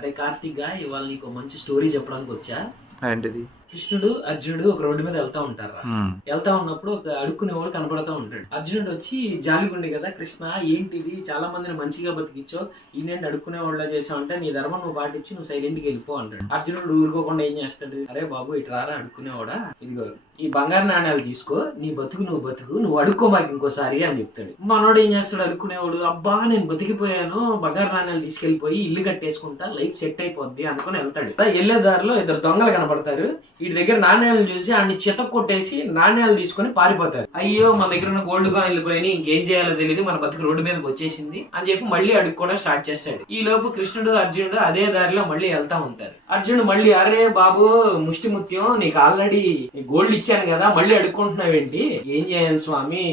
అరే కార్తీక్, ఇవాళ నీకు మంచి స్టోరీ చెప్పడానికి వచ్చా. ఏంటిది? కృష్ణుడు అర్జునుడు ఒక రోడ్డు మీద వెళ్తా ఉంటారు. వెళ్తా ఉన్నప్పుడు ఒక అడుక్కునేవాడు కనపడతా ఉంటాడు. అర్జునుడు వచ్చి జాలిగుండి కదా, కృష్ణ ఏంటిది, చాలా మందిని మంచిగా బతికిచ్చో, ఈయనేంటి అడుక్కునేవాళ్ళ చేసావు అంటే, నీ ధర్మం నువ్వు పాటించి నువ్వు సైలెంట్కి వెళ్ళిపో అంటాడు. అర్జునుడు ఊరుకోకుండా ఏం చేస్తాడు, అరే బాబు ఇటు రారా అడుక్కునేవాడా, ఇదిగో ఈ బంగారు నాణ్యాలు తీసుకో, నీ బతుకు నువ్వు అడుక్కో మాకు ఇంకోసారి అని చెప్తాడు. మనోడు ఏం చేస్తాడు, అడుక్కునేవాడు, అబ్బా నేను బతికిపోయాను, బంగారు నాణ్యాలు తీసుకెళ్లిపోయి ఇల్లు కట్టేసుకుంటా, లైఫ్ సెట్ అయిపోద్ది అనుకుని వెళ్తాడు. వెళ్లే దారిలో ఇద్దరు దొంగలు కనపడతారు. వీటి దగ్గర నాణ్యాలు చూసి అన్ని చిత కొట్టేసి నాణ్యాలు తీసుకుని పారిపోతారు. అయ్యో మన దగ్గర ఉన్న గోల్డ్ కాయిన్లు పోయినాయి, ఇంకేం చేయాలో తెలియదు, మన బతుకు రోడ్డు మీదకి వచ్చేసింది అని చెప్పి మళ్ళీ అడుక్కోవడం స్టార్ట్ చేస్తాడు. ఈ లోపు కృష్ణుడు అర్జునుడు అదే దారిలో మళ్ళీ వెళ్తా ఉంటారు. అర్జునుడు మళ్ళీ, అరే బాబు ముష్టి ముత్యం, నీకు ఆల్రెడీ గోల్డ్ ఇచ్చాను కదా, మళ్ళీ అడుక్కుంటున్నావేంటి, ఏం చేయాలి స్వామి,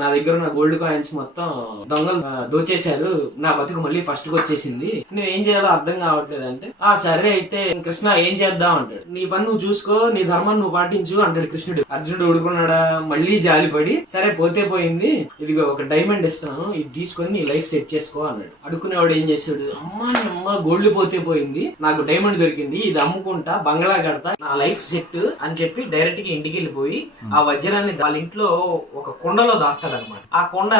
నా దగ్గర ఉన్న గోల్డ్ కాయిన్స్ మొత్తం దొంగలు దోచేశారు, నా బతుకు మళ్ళీ ఫస్ట్ కి వచ్చేసింది, నేను ఏం చేయాలో అర్థం కావట్లేదు అంటే, ఆ సరే అయితే కృష్ణ ఏం చేద్దాం అంటాడు. నీ పని నువ్వు చూసుకో, నీ ధర్మాన్ని నువ్వు పాటించు అంటాడు కృష్ణుడు. అర్జునుడు ఊడుకున్నాడా, మళ్ళీ జాలిపడి సరే పోతే పోయింది, ఇదిగో ఒక డైమండ్ ఇస్తాను, ఇది తీసుకొని నీ లైఫ్ సెట్ చేసుకో అన్నాడు. అడుక్కునేవాడు ఏం చేస్తాడు, అమ్మ గోల్డ్ పోతే పోయింది, నాకు డైమండ్ దొరికింది, ఇది అమ్ముకుంటా బంగ్లా కడతా, నా లైఫ్ సెట్ అని చెప్పి డైరెక్ట్ గా ఇంటికి వెళ్ళిపోయి ఆ వజ్రాన్ని వాళ్ళ ఇంట్లో ఒక కొండలో దాస్తాడనమాట. ఆ కొండ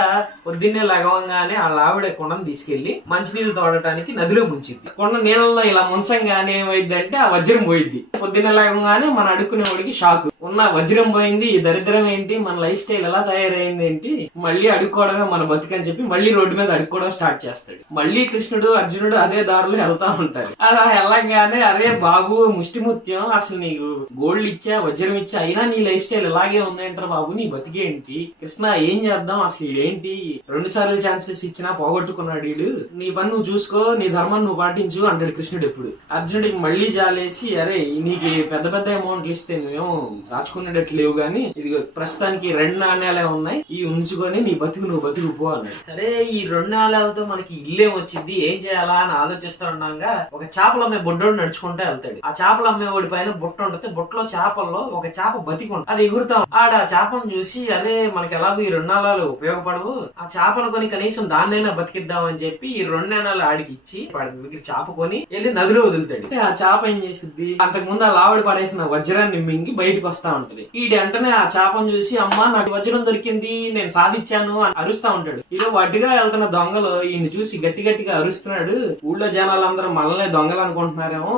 పొద్దున్నే లగవంగానే ఆ ఆవిడ కొండను తీసుకెళ్లి మంచినీళ్ళు తోడటానికి నదిలో ముంచింది. కొండ నీళ్ళలో ఇలా ముంచంగానే ఏమైందంటే ఆ వజ్రం పోయింది. పొద్దున్నే లగవంగానే మన అడుక్కునేవాడికి షాక్, ఉన్న వజ్రం పోయింది, ఈ దరిద్రం ఏంటి, మన లైఫ్ స్టైల్ ఎలా తయారైంది ఏంటి, మళ్ళీ అడుక్కోవడమే మన బతుకని చెప్పి మళ్ళీ రోడ్డు మీద అడుక్కోవడం స్టార్ట్ చేస్తాడు. మళ్ళీ కృష్ణుడు అర్జునుడు అదే దారిలో వెళ్తా ఉంటారు. అలా వెళ్ళగానే, అరే బాబు ముష్టిముత్యం, అసలు నీకు గోల్డ్ ఇచ్చా వజ్రం ఇచ్చా అయినా నీ లైఫ్ స్టైల్ ఇలాగే ఉందంటారు బాబు, నీ బతికేంటి, కృష్ణ ఏం చేద్దాం, అసలు ఏంటి 2 సార్లు ఛాన్సెస్ ఇచ్చినా పోగొట్టుకున్నాడు వీడు, నీ పని నువ్వు చూసుకో, నీ ధర్మాన్ని నువ్వు పాటించు అంటాడు కృష్ణుడు. ఎప్పుడు అర్జునుడికి మళ్ళీ జాలేసి, అరే నీకు పెద్ద పెద్ద అమౌంట్లు ఇస్తే నువ్వేమో దాచుకునేటట్లు లేవు గానీ, ఇది ప్రస్తుతానికి 2 నాణ్యాలే ఉన్నాయి, ఈ ఉంచుకొని నీ బతుకు నువ్వు బతుకుపో అన్నాడు. సరే ఈ 2 నాణ్యాలతో మనకి ఇల్లేం వచ్చింది, ఏం చేయాలా అని ఆలోచిస్తా ఉన్నాగా ఒక చేపలు అమ్మే బొడ్డోడు నడుచుకుంటూ వెళ్తాడు. ఆ చేపలు అమ్మే వాడి పైన బుట్ట ఉంటుంది, బుట్టలో చేపల్లో ఒక చేప బతికుంటుంది, అది ఎగురుతాం. ఆడ చేపను చూసి, అరే మనకి ఎలాగో ఈ 2 నాణాలు ఉపయోగపడవు, ఆ చేపను కొని కనీసం దాన్నైనా బతికిద్దాం అని చెప్పి ఈ 2 నాణాలు ఆడికి ఇచ్చి దగ్గర చేప కొని వెళ్ళి నదిలో వదులుతాడు. ఆ చేప ఏం చేస్తుంది, అంతకు ముందు ఆ లావడి పడేసిన వజ్రాన్ని మింగి బయటకు వస్తా ఉంటది. ఈ వెంటనే ఆ చేపను చూసి, అమ్మా నాకు వజ్రం దొరికింది, నేను సాధించాను అని అరుస్తా ఉంటాడు. ఇలా వడ్డిగా వెళ్తున్న దొంగలు ఈయన చూసి గట్టి గట్టిగా అరుస్తున్నాడు. ఊళ్ళో జనాలందరూ మనల్నే దొంగలు అనుకుంటున్నారేమో.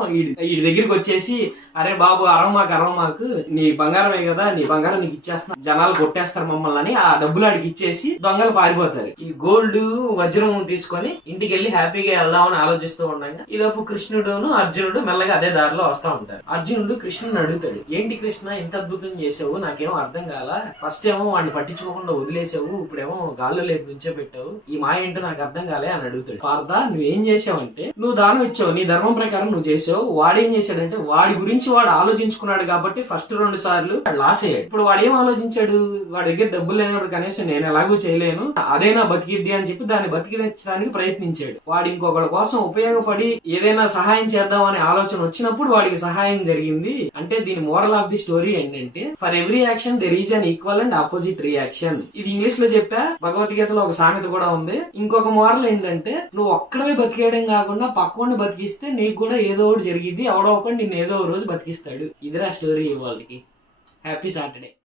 ఈ దగ్గరికి వచ్చేసి, అరే బాబు అరవమాకు, నీ బంగారమే కదా, నీ బంగారం నీకు ఇచ్చేస్తున్నా, జనాలు కొట్టేస్తారు మమ్మల్ని అని ఆ డబ్బులు అడిగి ఇచ్చేసి దొంగలు పారిపోతారు. ఈ గోల్డ్ వజ్రం తీసుకొని ఇంటికి వెళ్ళి హ్యాపీగా వెళ్దామని ఆలోచిస్తూ ఉండగా ఈ లోపు కృష్ణుడును అర్జునుడు మెల్లగా అదే దారిలో వస్తా ఉంటారు. అర్జునుడు కృష్ణుని అడుగుతాడు, ఏంటి కృష్ణ ఇంత అద్భుతం చేసావు, నాకేమో అర్థం కాల, ఫస్ట్ ఏమో వాడిని పట్టించుకోకుండా వదిలేసావు, ఇప్పుడేమో గాల్లో లేపు నుంచో పెట్టావు, ఈ మాయ ఏంటో నాకు అర్థం కాలే అని అడుగుతాడు. పార్థ నువ్వేం చేసావంటే, నువ్వు దానం ఇచ్చావు, నీ ధర్మం ప్రకారం నువ్వు చేసావు, వాడేం చేశాడంటే వాడి గురించి వాడు ఆలోచించుకున్నాడు కాబట్టి ఫస్ట్ 2 సార్లు లాస్ అయ్యాడు. ఇప్పుడు వాడు ఏం ఆలోచించాడు, వాడి దగ్గర డబ్బులు లేనప్పుడు కనీసం నేను ఎలాగూ చేయలేను, అదేనా బతికిద్ది అని చెప్పి దాన్ని బతికించడానికి ప్రయత్నించాడు. వాడు ఇంకొకటి కోసం ఉపయోగపడి ఏదైనా సహాయం చేద్దాం అనే ఆలోచన వచ్చినప్పుడు వాడికి సహాయం జరిగింది. అంటే దీని మోరల్ ఆఫ్ ది స్టోరీ ఏంటంటే, for every action there is an equal and opposite reaction. ఇది ఇంగ్లీష్ లో చెప్పా, భగవద్గీతలో ఒక సామెత కూడా ఉంది. ఇంకొక మోరల్ ఏంటంటే, నువ్వు ఒక్కడే బతికేయడం కాకుండా పక్కని బతికిస్తే నీకు కూడా ఏదో ఒకటి జరిగింది, ఎవడో ఒకటి నిన్ను ఏదో రోజు బతికిస్తాడు. ఇదిరా స్టోరీ ఇవాళకి. Happy Saturday.